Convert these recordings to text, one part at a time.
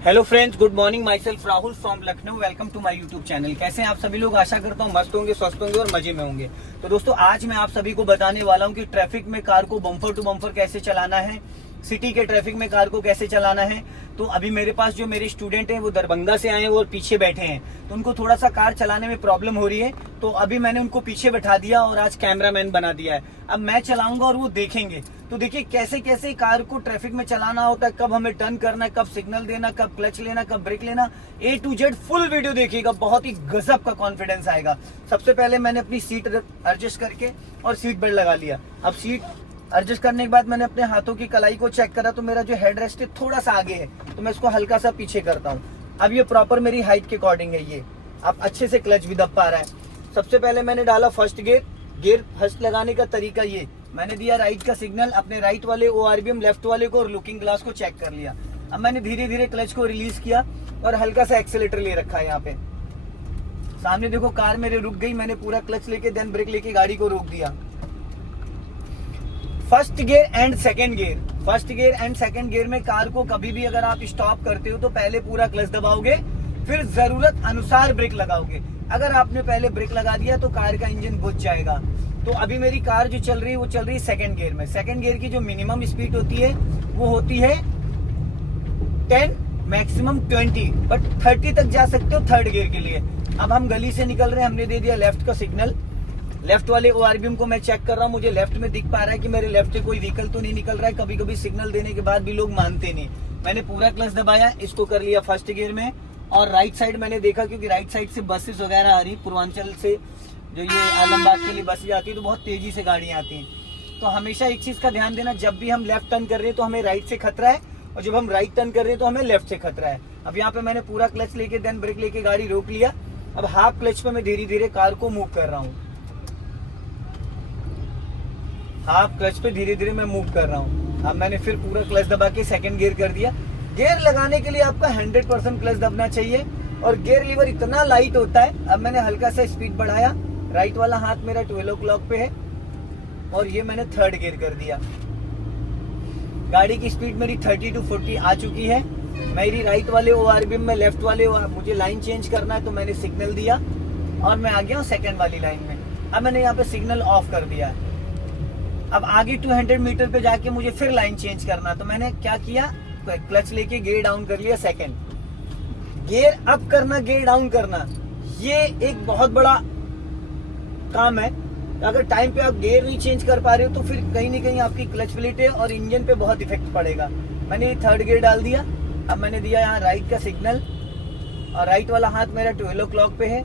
Hello friends, good morning. Myself Rahul from Lucknow. Welcome to my YouTube channel. कैसे हैं आप सभी लोग? आशा करता हूँ मस्त होंगे, स्वस्थ होंगे और मजे में होंगे। तो दोस्तों, आज मैं आप सभी को बताने वाला हूँ कि ट्रैफिक में कार को बम्पर टू बम्पर कैसे चलाना है, सिटी के ट्रैफिक में कार को कैसे चलाना है। तो अभी मेरे पास जो मेरे स्टूडेंट हैं वो दरभंगा से आए हैं और पीछे बैठे हैं, तो उनको थोड़ा सा कार चलाने में प्रॉब्लम हो रही है। तो अभी मैंने उनको पीछे बैठा दिया और आज कैमरामैन बना दिया है। अब मैं चलाऊंगा और वो देखेंगे। तो देखिए कैसे कैसे कार को ट्रैफिक में चलाना होता है, कब हमें टर्न करना है, कब सिग्नल देना, कब क्लच लेना, कब ब्रेक लेना। A to Z full video देखिएगा, बहुत ही गजब का कॉन्फिडेंस आएगा। सबसे पहले मैंने अपनी सीट एडजस्ट करके और सीट बेल्ट लगा लिया। अब सीट एडजस्ट करने के बाद मैंने अपने हाथों की कलाई को चेक करा, तो मेरा जो हेड रेस्ट है थोड़ा सा आगे है, तो मैं इसको हल्का सा पीछे करता हूँ। अब ये प्रॉपर मेरी हाइट के अकॉर्डिंग है। ये अब अच्छे से क्लच भी दब पा रहा है। सबसे पहले मैंने डाला फर्स्ट गियर फर्स्ट लगाने का तरीका ये, मैंने दिया राइट का सिग्नल, अपने राइट वाले ORBM, लेफ्ट वाले को और लुकिंग ग्लास को चेक कर लिया। अब मैंने धीरे धीरे क्लच को रिलीज किया और हल्का सा एक्सेलेटर ले रखा है। यहाँ पे सामने देखो कार मेरे रुक गई, मैंने पूरा क्लच लेके देन ब्रेक लेके गाड़ी को रोक दिया। First gear and second gear में कार को कभी भी अगर आप स्टॉप करते हो तो पहले पूरा क्लच दबाओगे, फिर जरूरत अनुसार ब्रेक लगाओगे। अगर आपने पहले ब्रेक लगा दिया तो कार का इंजन बुझ जाएगा। तो अभी मेरी कार जो चल रही है वो चल रही है सेकंड गियर में। सेकंड गियर की जो मिनिमम स्पीड होती है वो होती है 10, मैक्सिमम 20, बट 30 तक जा सकते हो थर्ड गियर के लिए। अब हम गली से निकल रहे हैं, हमने दे दिया लेफ्ट का सिग्नल। लेफ्ट वाले ORBM को मैं चेक कर रहा हूँ, मुझे लेफ्ट में दिख पा रहा है कि मेरे लेफ्ट से कोई व्हीकल तो नहीं निकल रहा है। कभी कभी सिग्नल देने के बाद भी लोग मानते नहीं। मैंने पूरा क्लच दबाया, इसको कर लिया फर्स्ट गियर में। और राइट साइड मैंने देखा, क्योंकि राइट साइड से बसेस वगैरह आ रही, पूर्वांचल से जो ये आलमबाग के लिए बसें जाती है तो बहुत तेजी से गाड़ियां आती हैं। तो हमेशा एक चीज का ध्यान देना, जब भी हम लेफ्ट टर्न कर रहे हैं तो हमें राइट से खतरा है, और जब हम राइट टर्न कर रहे हैं तो हमें लेफ्ट से खतरा है। अब यहाँ पे मैंने पूरा क्लच लेके देन ब्रेक लेके गाड़ी रोक लिया। अब हाफ क्लच पे मैं धीरे धीरे कार को मूव कर रहा हूँ। हाफ क्लच पे धीरे धीरे मैं मूव कर रहा हूँ। अब मैंने फिर पूरा क्लच दबा के सेकंड गियर कर दिया। गियर लगाने के लिए आपका 100% क्लच दबना चाहिए और गियर लीवर इतना लाइट होता है। अब मैंने हल्का सा स्पीड बढ़ाया, राइट वाला हाथ मेरा 12 o'clock पे है और ये मैंने थर्ड गियर कर दिया। गाड़ी की स्पीड मेरी 30 to 40 आ चुकी है। मेरी राइट वाले ORBM में लेफ्ट वाले मुझे लाइन चेंज करना है, तो मैंने सिग्नल दिया और मैं आ गया हूँ सेकंड वाली लाइन में। अब मैंने यहाँ पे सिग्नल ऑफ कर दिया। अब आगे 200 मीटर पे जाके मुझे फिर लाइन चेंज करना, तो मैंने क्या किया, क्लच लेके गियर डाउन कर लिया सेकंड। गियर अप करना, गियर डाउन करना, ये एक बहुत बड़ा काम है। अगर टाइम पे आप गियर नहीं चेंज कर पा रहे हो तो फिर कहीं ना कहीं आपकी क्लच प्लेट है और इंजन पे बहुत इफेक्ट पड़ेगा। मैंने थर्ड गियर डाल दिया। अब मैंने दिया यहाँ राइट का सिग्नल और राइट वाला हाथ मेरा 12 o'clock पे है।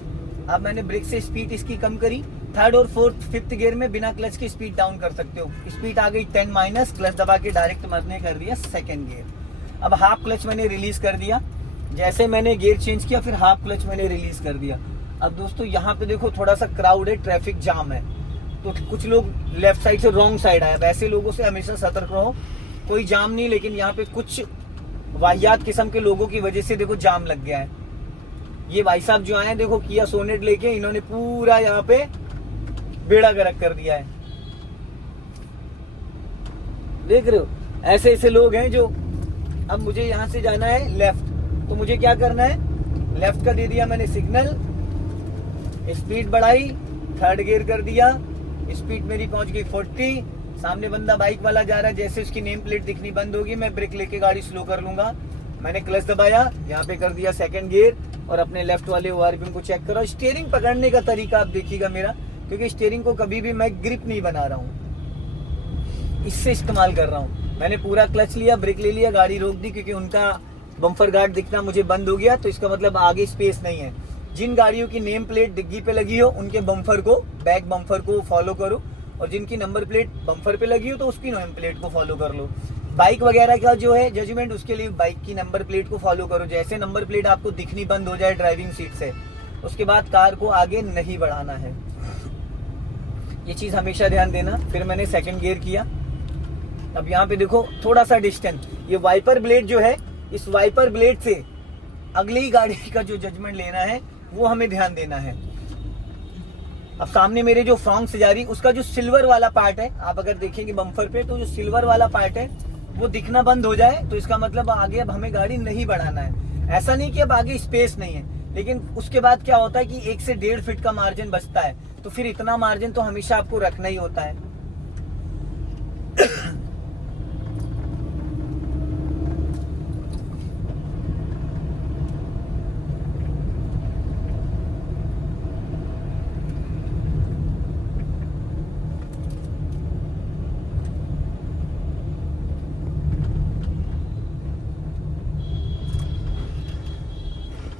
अब मैंने ब्रेक से स्पीड इसकी कम करी। थर्ड और फोर्थ फिफ्थ गियर में बिना क्लच की स्पीड डाउन कर सकते हो। स्पीड आ गई 10 माइनस, क्लच दबा के डायरेक्ट मैंने कर दिया सेकंड गियर। अब हाफ क्लच मैंने रिलीज कर दिया। जैसे मैंने गियर चेंज किया फिर हाफ क्लच मैंने रिलीज कर दिया। अब दोस्तों यहाँ पे देखो थोड़ा सा क्राउड है, ट्रैफिक जाम है, तो कुछ लोग लेफ्ट साइड से रॉन्ग साइड आए। वैसे लोगों से हमेशा सतर्क रहो। कोई जाम नहीं, लेकिन यहाँ पे कुछ वाहियात किस्म के लोगों की वजह से देखो जाम लग गया है। ये भाई साहब जो आए देखो किया सोनेट लेके, इन्होंने पूरा यहाँ पे बेड़ा गर्क कर दिया है। देख रहे हो, ऐसे ऐसे लोग हैं जो, अब मुझे यहाँ से जाना है लेफ्ट, तो मुझे क्या करना है, लेफ्ट का दे दिया मैंने सिग्नल, स्पीड बढ़ाई, थर्ड गियर कर दिया, स्पीड मेरी पहुंच गई 40। सामने बंदा बाइक वाला जा रहा है, जैसे उसकी नेम प्लेट दिखनी बंद होगी मैं ब्रेक लेके गाड़ी स्लो कर लूंगा। मैंने क्लच दबाया, यहाँ पे कर दिया सेकंड गियर और अपने लेफ्ट वाले ORBM को चेक करो। स्टीयरिंग पकड़ने का तरीका आप देखिएगा मेरा, क्योंकि स्टीयरिंग को कभी भी मैं ग्रिप नहीं बना रहा हूँ, इससे इस्तेमाल कर रहा हूँ। मैंने पूरा क्लच लिया, ब्रेक ले लिया, गाड़ी रोक दी, क्योंकि उनका बम्पर गार्ड दिखना मुझे बंद हो गया, तो इसका मतलब आगे स्पेस नहीं है। जिन गाड़ियों की नेम प्लेट डिग्गी पे लगी हो उनके बम्पर को, बैक बम्पर को फॉलो करो, और जिनकी नंबर प्लेट बम्पर पे लगी हो तो उसकी नेम प्लेट को फॉलो कर लो। बाइक वगैरह का जो है जजमेंट, उसके लिए बाइक की नंबर प्लेट को फॉलो करो। जैसे नंबर प्लेट आपको दिखनी बंद हो जाए ड्राइविंग सीट से, उसके बाद कार को आगे नहीं बढ़ाना है। ये चीज हमेशा ध्यान देना। फिर मैंने सेकंड गियर किया। अब यहाँ पे देखो थोड़ा सा डिस्टेंस, ये वाइपर ब्लेड जो है, इस वाइपर ब्लेड से अगली गाड़ी का जो जजमेंट लेना है वो हमें ध्यान देना है। अब सामने मेरे जो फ्रंट से जा रही उसका जो सिल्वर वाला पार्ट है, आप अगर देखेंगे बम्पर पे तो जो सिल्वर वाला पार्ट है वो दिखना बंद हो जाए तो इसका मतलब आगे अब हमें गाड़ी नहीं बढ़ाना है। ऐसा नहीं कि अब आगे स्पेस नहीं है, लेकिन उसके बाद क्या होता है कि 1 से 1.5 फीट का मार्जिन बचता है, तो फिर इतना मार्जिन तो हमेशा आपको रखना ही होता है।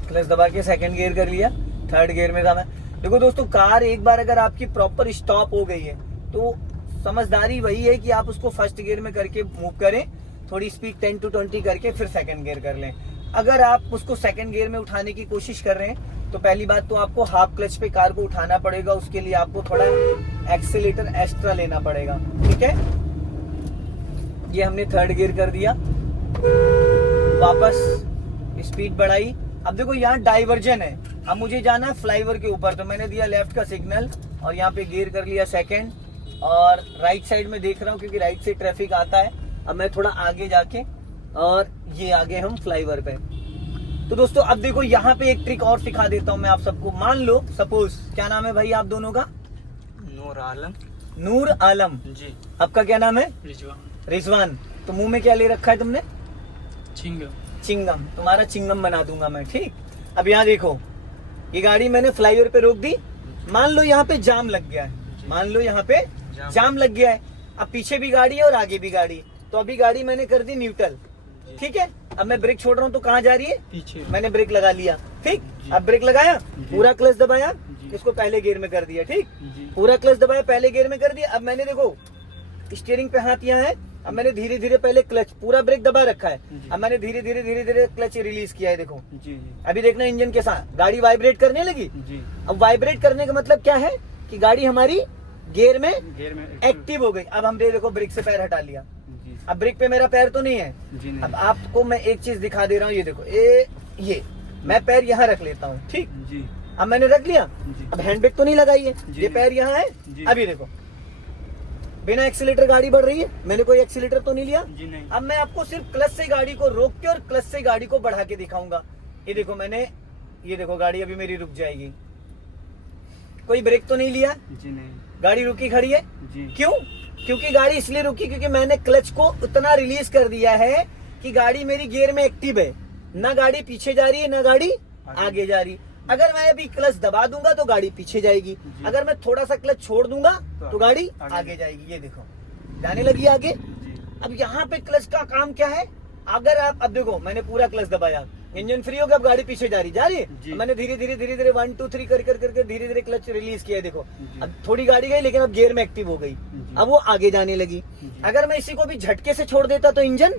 क्लच दबा के सेकंड गियर कर लिया, थर्ड गियर में था मैं। देखो दोस्तों, कार एक बार अगर आपकी प्रॉपर स्टॉप हो गई है तो समझदारी वही है कि आप उसको फर्स्ट गियर में करके मूव करें, थोड़ी स्पीड 10 to 20 करके फिर सेकंड गियर कर लें। अगर आप उसको सेकंड गियर में उठाने की कोशिश कर रहे हैं तो पहली बात तो आपको हाफ क्लच पे कार को उठाना पड़ेगा, उसके लिए आपको थोड़ा एक्सीलेटर एक्स्ट्रा लेना पड़ेगा। ठीक है, ये हमने थर्ड गियर कर दिया, वापस स्पीड बढ़ाई। अब देखो यहाँ डाइवर्जन है, अब मुझे जाना है फ्लाईओवर के ऊपर, तो मैंने दिया लेफ्ट का सिग्नल और यहाँ पे गियर कर लिया सेकंड, और राइट साइड में देख रहा हूँ क्योंकि राइट से ट्रैफिक आता है। अब मैं थोड़ा आगे जाके, और ये आगे हम फ्लाईओवर पे। तो दोस्तों अब देखो यहाँ पे एक ट्रिक और सिखा देता हूँ मैं आप सबको। मान लो सपोज, क्या नाम है भाई आप दोनों का? नूर आलम। नूर आलम जी। आपका क्या नाम है? रिजवान। रिजवान। तो मुंह में क्या ले रखा है तुमने? चिंगम। चिंगम। तुम्हारा चिंगम बना दूंगा मैं, ठीक। अब यहाँ देखो, ये गाड़ी मैंने फ्लाईओवर पे रोक दी, मान लो यहाँ पे जाम लग गया है, मान लो यहाँ पे जाम लग गया है। अब पीछे भी गाड़ी है और आगे भी गाड़ी, तो अभी गाड़ी मैंने कर दी न्यूट्रल, ठीक है। अब मैं ब्रेक छोड़ रहा हूँ तो कहाँ जा रही है? पीछे। मैंने ब्रेक लगा लिया, ठीक। अब ब्रेक लगाया, पूरा क्लच दबाया, इसको पहले गियर में कर दिया, ठीक। पूरा क्लच दबाया, पहले गियर में कर दिया। अब मैंने देखो स्टीयरिंग पे हाथ यहाँ है, अब मैंने धीरे धीरे पहले क्लच, पूरा ब्रेक दबा रखा है, अब मैंने धीरे धीरे क्लच रिलीज किया है। देखो अभी देखना इंजन के साथ गाड़ी वाइब्रेट करने लगी। अब वाइब्रेट करने का मतलब क्या है कि गाड़ी हमारी गियर में एक्टिव हो गई। अब हमने देखो ब्रेक से पैर हटा लिया, अब ब्रेक पे मेरा पैर तो नहीं है। अब आपको मैं एक चीज दिखा दे रहा हूँ, ये देखो ये मैं पैर यहाँ रख लेता हूँ, ठीक। अब मैंने रख लिया, अब हैंड ब्रेक तो नहीं लगाई है, ये पैर यहाँ है। अब ये देखो बिना एक्सीलेटर गाड़ी बढ़ रही है, मैंने कोई एक्सीलेटर तो नहीं लिया। अब मैं आपको सिर्फ क्लच से गाड़ी को रोक के और क्लच से गाड़ी को बढ़ा के दिखाऊंगा। ये देखो मैंने, ये देखो गाड़ी अभी मेरी रुक जाएगी, कोई ब्रेक तो नहीं लिया जी, नहीं। गाड़ी रुकी खड़ी है जी। क्यों? क्योंकि गाड़ी इसलिए रुकी क्योंकि मैंने क्लच को उतना रिलीज कर दिया है कि गाड़ी मेरी गियर में एक्टिव है, ना गाड़ी पीछे जा रही है ना गाड़ी आगे जा रही। अगर मैं अभी क्लच दबा दूंगा तो गाड़ी पीछे जाएगी, अगर मैं थोड़ा सा क्लच छोड़ दूंगा तो गाड़ी आगे जाएगी। ये देखो जाने लगी आगे। अब यहाँ पे क्लच का काम क्या है? अगर आप, अब देखो मैंने पूरा क्लच दबाया, इंजन फ्री हो गया, अब गाड़ी पीछे जा रही है। मैंने धीरे धीरे 1 2 3 करके धीरे धीरे क्लच रिलीज किया। देखो अब थोड़ी गाड़ी गई लेकिन अब गियर में एक्टिव हो गई, अब वो आगे जाने लगी। अगर मैं इसी को भी झटके से छोड़ देता तो इंजन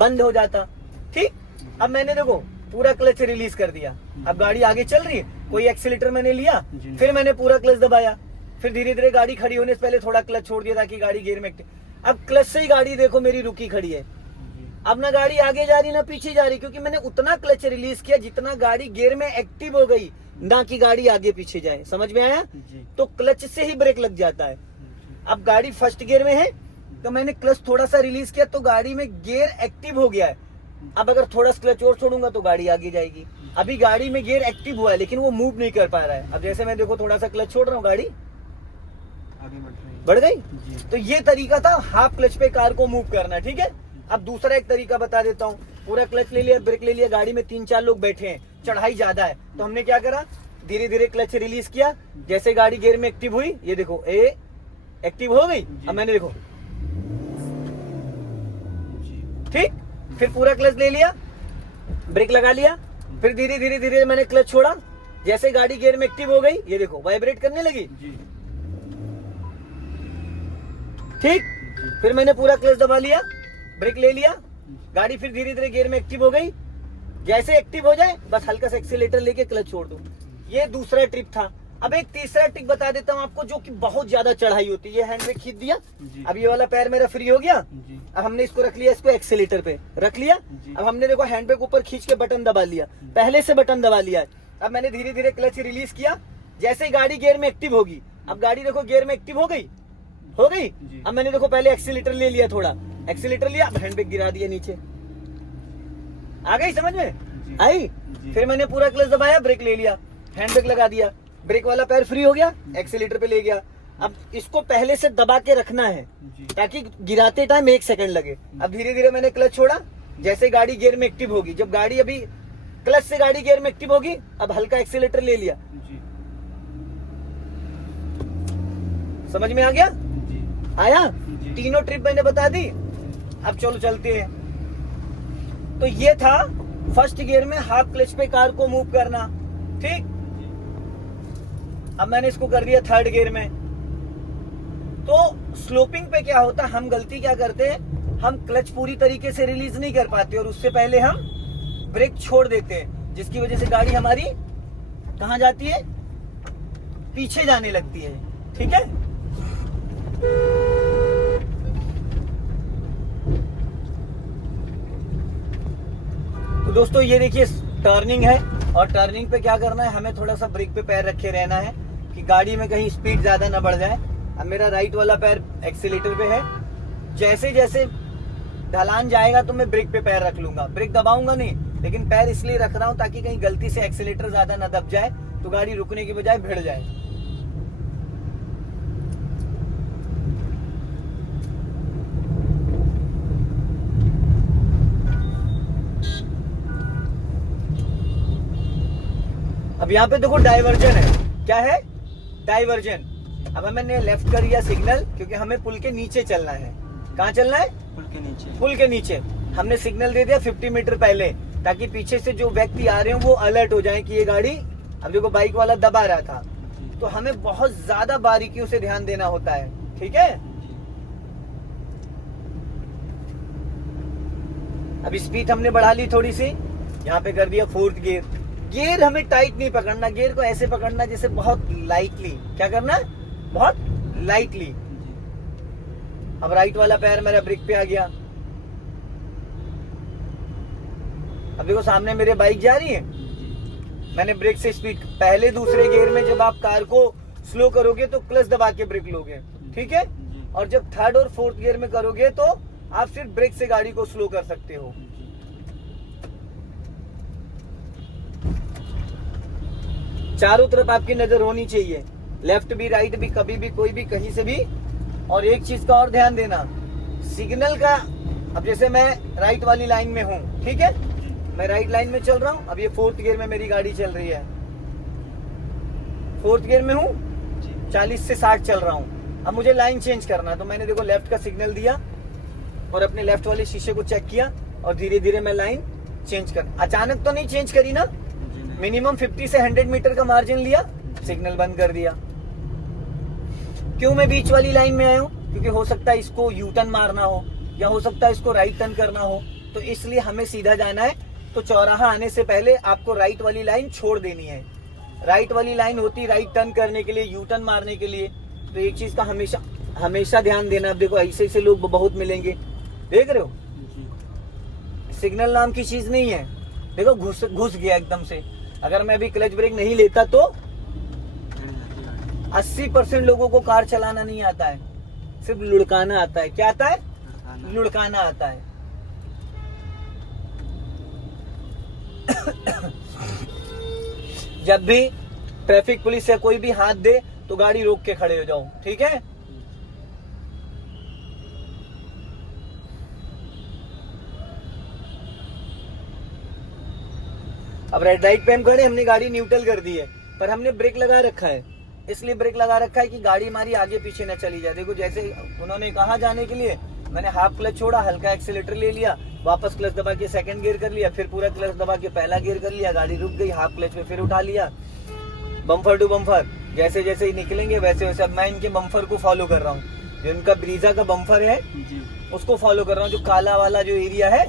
बंद हो जाता, ठीक। अब मैंने देखो पूरा क्लच रिलीज कर दिया, अब गाड़ी आगे चल रही है, कोई एक्सीलेटर मैंने लिया, फिर मैंने पूरा क्लच दबाया, फिर धीरे धीरे गाड़ी खड़ी होने से पहले थोड़ा क्लच छोड़ दिया ताकि गाड़ी गियर में एक्टिव। अब क्लच से ही गाड़ी देखो मेरी रुकी खड़ी है, अब ना गाड़ी आगे जा रही ना पीछे जा रही, क्योंकि मैंने उतना क्लच रिलीज किया जितना गाड़ी गियर में एक्टिव हो गई, ना कि गाड़ी आगे पीछे जाए। समझ में आया? तो क्लच से ही ब्रेक लग जाता है। अब गाड़ी फर्स्ट गियर में है तो मैंने क्लच थोड़ा सा रिलीज किया तो गाड़ी में गियर एक्टिव हो गया है। अब अगर थोड़ा क्लच और छोड़ूंगा तो गाड़ी आगे जाएगी। अभी गाड़ी में गियर एक्टिव हुआ है लेकिन वो मूव नहीं कर पा रहा है। अब जैसे मैं देखो थोड़ा सा क्लच छोड़ रहा हूँ, गाड़ी आगे बढ़ गई। तो ये तरीका था हाफ क्लच पे कार को मूव करना, ठीक है। अब दूसरा एक तरीका बता देता हूँ। पूरा क्लच ले लिया, ब्रेक ले लिया, गाड़ी में 3-4 लोग बैठे हैं, चढ़ाई ज्यादा है, तो हमने क्या करा, धीरे धीरे क्लच रिलीज किया, जैसे गाड़ी गियर में एक्टिव हुई, ये देखो एक्टिव हो गई। अब मैंने देखो ठीक, फिर पूरा क्लच ले लिया, ब्रेक लगा लिया, फिर धीरे धीरे मैंने क्लच छोड़ा, जैसे गाड़ी गियर में एक्टिव हो गई, ये देखो वाइब्रेट करने लगी, ठीक। फिर मैंने पूरा क्लच दबा लिया, ब्रेक ले लिया, गाड़ी फिर धीरे धीरे गियर में एक्टिव हो गई। जैसे एक्टिव हो जाए बस हल्का सा एक्सीलेटर लेके क्लच छोड़ दो। ये दूसरा ट्रिक था। अब एक तीसरा ट्रिक बता देता हूँ आपको, जो कि बहुत ज्यादा चढ़ाई होती है। ये हैंड ब्रेक खींच दिया, अब ये वाला पैर मेरा फ्री हो गया, अब हमने इसको रख लिया, इसको एक्सीलेटर पे रख लिया। अब हमने देखो हैंड ब्रेक ऊपर खींच के बटन दबा लिया, पहले से बटन दबा लिया। अब मैंने धीरे धीरे क्लच रिलीज किया, जैसे ही गाड़ी गियर में एक्टिव होगी, अब गाड़ी देखो गियर में एक्टिव हो गई, हो गई। जी। अब मैंने देखो पहले एक्सीलेटर ले लिया, थोड़ा एक्सीलेटर लिया, अब हैंड ब्रेक गिरा दिया नीचे। आ गई समझ में? जी। आई। जी। फिर मैंने पूरा क्लच दबाया, ब्रेक ले लिया, हैंड ब्रेक लगा दिया, ब्रेक वाला पैर फ्री हो गया, एक्सीलेटर पे ले गया। अब इसको पहले से दबा के रखना है जी। ताकि गिराते टाइम 1 सेकंड लगे। अब धीरे धीरे मैंने क्लच छोड़ा, जैसे गाड़ी गियर में एक्टिव होगी, जब गाड़ी अभी क्लच से गाड़ी गियर में एक्टिव होगी, अब हल्का एक्सीलेटर ले लिया। जी। समझ में आ गया? जी। आया? जी। तीनों ट्रिप मैंने बता दी। अब चलो चलते हैं। तो ये था फर्स्ट गियर में हाफ क्लच पे कार को मूव करना, ठीक। अब मैंने इसको कर दिया थर्ड गियर में। तो स्लोपिंग पे क्या होता है, हम गलती क्या करते हैं, हम क्लच पूरी तरीके से रिलीज नहीं कर पाते और उससे पहले हम ब्रेक छोड़ देते हैं, जिसकी वजह से गाड़ी हमारी कहां जाती है, पीछे जाने लगती है, ठीक है। तो दोस्तों ये देखिए टर्निंग है, और टर्निंग पे क्या करना है, हमें थोड़ा सा ब्रेक पे पैर रखे रहना है कि गाड़ी में कहीं स्पीड ज्यादा ना बढ़ जाए। अब मेरा राइट वाला पैर एक्सीलेटर पे है, जैसे जैसे ढलान जाएगा तो मैं ब्रेक पे पैर रख लूंगा, ब्रेक दबाऊंगा नहीं, लेकिन पैर इसलिए रख रहा हूं ताकि कहीं गलती से एक्सीलेटर ज्यादा ना दब जाए तो गाड़ी रुकने की बजाय भिड़ जाए। अब यहाँ पे देखो डाइवर्जन है, क्या है, डाइवर्जन। अब मैंने लेफ्ट कर दिया सिग्नल, क्योंकि हमें पुल के नीचे चलना है। कहाँ चलना है? पुल के नीचे। पुल के नीचे। हमने सिग्नल दे दिया 50 मीटर पहले, ताकि पीछे से जो व्यक्ति आ रहे हो वो अलर्ट हो जाए कि ये गाड़ी, अब देखो बाइक वाला दबा रहा था, तो हमें बहुत ज्यादा बारीकियों से ध्यान देना होता है, ठीक है। अब स्पीड हमने बढ़ा ली थोड़ी सी, यहाँ पे कर दिया फोर्थ गियर। गियर हमें टाइट नहीं पकड़ना, गियर को ऐसे पकड़ना जैसे बहुत लाइटली, क्या करना है, बहुत लाइटली। अब राइट वाला पैर मेरा ब्रेक पे आ गया। अब देखो सामने मेरे बाइक जा रही है, मैंने ब्रेक से स्पीड, पहले दूसरे गियर में जब आप कार को स्लो करोगे तो क्लच दबा के ब्रेक लोगे, ठीक है। और जब थर्ड और फोर्थ गियर में करोगे तो आप सिर्फ ब्रेक से गाड़ी को स्लो कर सकते हो। चारों तरफ आपकी नजर होनी चाहिए, लेफ्ट भी राइट भी, कभी भी कोई भी कहीं से भी। और एक चीज का और ध्यान देना, सिग्नल का, अब जैसे मैं राइट वाली लाइन में हूं, ठीक है, मैं राइट लाइन में चल रहा हूं, अब ये फोर्थ गियर में मेरी गाड़ी चल रही है, फोर्थ गियर में हूं, 40 से 60 चल रहा हूं। अब मुझे लाइन चेंज करना, तो मैंने देखो लेफ्ट का सिग्नल दिया और अपने लेफ्ट वाले शीशे को चेक किया और धीरे धीरे मैं लाइन चेंज कर, अचानक तो नहीं चेंज करी ना, मिनिमम 50 से 100 मीटर का मार्जिन लिया, सिग्नल बंद कर दिया। क्यों मैं बीच वाली लाइन में आया हूं, क्योंकि हो सकता है इसको यू टर्न मारना हो, या हो सकता है इसको राइट टर्न करना हो, तो इसलिए हमें सीधा जाना है। तो चौराहा आने से पहले आपको राइट वाली लाइन छोड़ देनी है। राइट वाली लाइन होती राइट टर्न करने के लिए, यू टर्न मारने के लिए। तो एक चीज का हमेशा हमेशा ध्यान देना। अब देखो ऐसे ऐसे लोग बहुत मिलेंगे, देख रहे हो, सिग्नल नाम की चीज नहीं है। देखो घुस गया एकदम से। अगर मैं अभी क्लच ब्रेक नहीं लेता तो 80% लोगों को कार चलाना नहीं आता है, सिर्फ लुढ़काना आता है। क्या आता है? लुढ़काना आता है। जब भी ट्रैफिक पुलिस या कोई भी हाथ दे तो गाड़ी रोक के खड़े हो जाओ, ठीक है। अब रेड लाइट पे हम खड़े, हमने गाड़ी न्यूट्रल कर दी है, पर हमने ब्रेक लगा रखा है। इसलिए ब्रेक लगा रखा है कि गाड़ी हमारी आगे पीछे न चली जाए। देखो जैसे उन्होंने कहा जाने के लिए, मैंने हाफ क्लच छोड़ा, हल्का एक्सीलेटर ले लिया, वापस क्लच दबा के सेकंड गियर कर लिया, फिर पूरा क्लच दबा के पहला गियर कर लिया, गाड़ी रुक गई, हाफ क्लच पे फिर उठा लिया, बम्फर टू बम्फर। जैसे जैसे ही निकलेंगे वैसे वैसे अब मैं इनके बम्फर को फॉलो कर रहा हूँ। जो इनका ब्रीजा का बम्फर है उसको फॉलो कर रहा हूँ। जो काला वाला जो एरिया है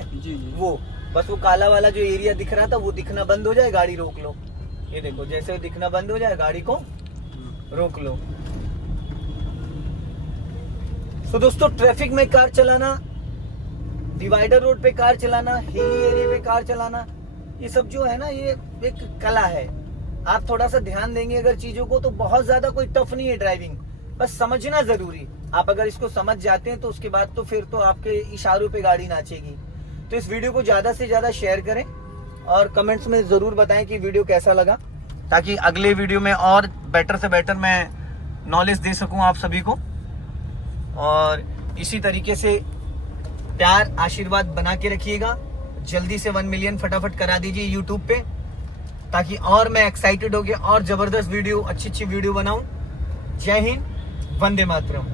वो, बस वो काला वाला जो एरिया दिख रहा था वो दिखना बंद हो जाए, गाड़ी रोक लो। ये देखो जैसे दिखना बंद हो जाए गाड़ी को रोक लो। तो दोस्तों ट्रैफिक में कार चलाना, डिवाइडर रोड पे कार चलाना, हिली एरिया पे कार चलाना, ये सब जो है ना ये एक कला है। आप थोड़ा सा ध्यान देंगे अगर चीजों को तो बहुत ज्यादा कोई टफ नहीं है ड्राइविंग। बस समझना जरूरी। आप अगर इसको समझ जाते हैं तो उसके बाद तो फिर तो आपके इशारों पे गाड़ी नाचेगी। तो इस वीडियो को ज्यादा से ज्यादा शेयर करें और कमेंट्स में जरूर बताएं कि वीडियो कैसा लगा, ताकि अगले वीडियो में और बेटर से बेटर मैं नॉलेज दे सकूं आप सभी को। और इसी तरीके से प्यार आशीर्वाद बना के रखिएगा। जल्दी से 1 मिलियन फटाफट करा दीजिए यूट्यूब पे, ताकि और मैं एक्साइटेड होकर और जबरदस्त वीडियो, अच्छी वीडियो बनाऊं। जय हिंद, वंदे मातरम,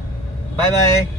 बाय बाय।